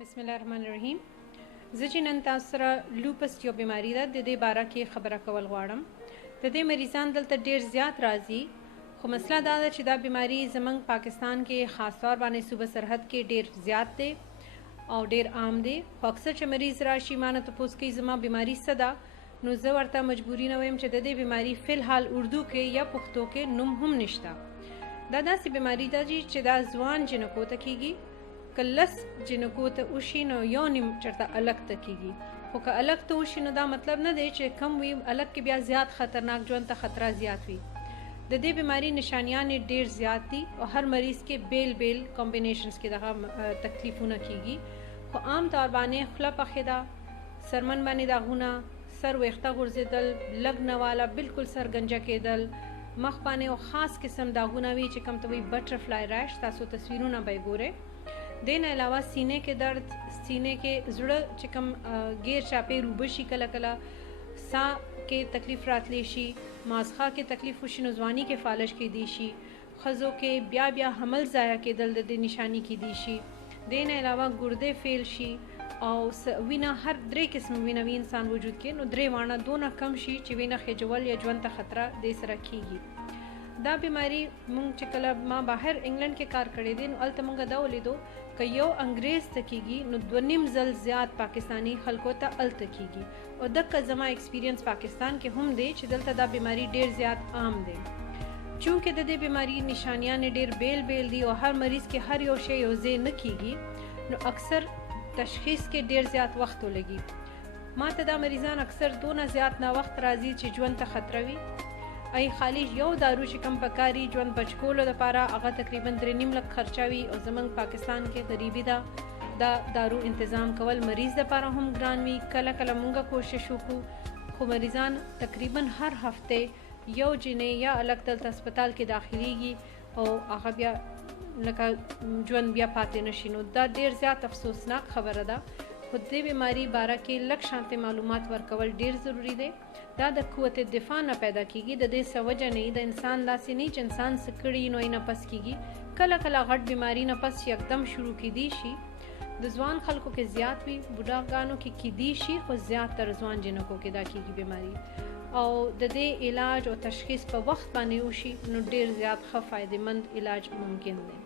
بسم الله الرحمن الرحیم. زه چې نن تاسو سره لوپس یو بیماری ده د دې باره کې خبره کول غواړم. د دې مریضان دلته ډیر زیات راځي، خو مسله دا ده چې دا بیماری زمونږ پاکستان کې خاص طور باندې صوبه سرحد کې ډیر زیات دی او ډیر عام دی. خو اکثر چې مریض راشي ما نه تپوس کوي زما بیماری څه ده، نو زه ورته مجبوري نه وایم چې د دې بیماری فی الحال اردو کې یا پښتو کې نوم هم نشته. دا داسې بیماری ده چې دا ځوان جنکو ته کیږي، که لس جنکو ته وشي نو یو نیم چرته الګ ته کیږي. خو که الګ ته وشي نو دا مطلب نه دی چې کم وي، الګ کې بیا زیات خطرناک ژوند ته خطره زیات وي. د دې بیماری نشانیان ډیر زیات دي او هر مریض کې بیل بیل کمبینیشنز کې دغه تکلیفونه کیږي. خو عام طور باندې خوله پخې ده، سرمن باندې داغونه، سر ویښته غورځېدل، لږ نواله بالکل سر گنجه کېدل، مخ باندې او خاص قسم داغونه وي چې کوم ته وایي بټرفلای ریش، تاسو تصویرونه به یې ګورئ. دین علاوه سینې کې درد، سینې کې زړه چې کوم غیر چاپې روبه شي، کله کله ساه کې تکلیف راتلی شي، مازخه کې تکلیف وشي نو ځواني کې فالج کېدی شي، ښځو کې بیا بیا حمل ضایع کېدل د دې نشانی کېدی شي. دین علاوه ګردې فیل شي او وینه، هر درې قسم وینه وي انسان وجود کې، نو درې وانه دونه کم شي چې وینه خېجول یا ژوند ته خطره دې سره کېږي. دا بیماری مونږ چې کله ما بهر انګلند کې کار کړی دی نو هلته مونږ دا ولیدو که یو انګریز ته کیږي نو 2.5 ځل زیات پاکستانی خلکو ته هلته کیږي. او دغه زما ایکسپیرینس پاکستان کې هم دی چې دلته دا بیماری ډیر زیات عام دی. چونکه د دې بیماری نشانیان ډیر بیل بیل دي او هر مریض کې هر یو شی یو ځای نه کیږي، نو اکثر تشخیص کې ډیر زیات وخت ولګي. ما ته دا مریضان اکثر دونه زیات نا وخت راځي چې ژوند ته خطره وي. ای خالی یو دارو چې کم پکاري ژوند بچ کولو لپاره هغه تقریبا 3.5 لک خرچه وي او زمونږ پاکستان کې غریبي ده، دا دارو انتظام کول مریض لپاره هم ګران وي. کله کله مونږه کوشش وکړو خو مریضان تقریبا هر هفته یو جنې یا الګ دلته هسپتال کې داخليږي او هغه بیا لکه ژوند بیا پاتې نشي. نو دا ډیر زیات افسوسناک خبره ده. خو دې بیماری باره کې لږ شانتې معلومات ورکول ډیر ضروری دی. دا د قوت دفاع نه پیدا کیږي، د دې څه وجه نه د انسان داسې نه چې انسان څه کړي نو یې نفس کیږي. کله کله غټ بیماری نفس یکدم شروع کیدی شي، د ځوان خلکو کې زیات وي، بوډاګانو کې کیدی شي، خو زیات تر ځوان جنکو کې دا کیږي بیماری. او د دې علاج او تشخیص په وخت باندې وشي نو ډیر زیات ښه فایدمند علاج ممکن دی.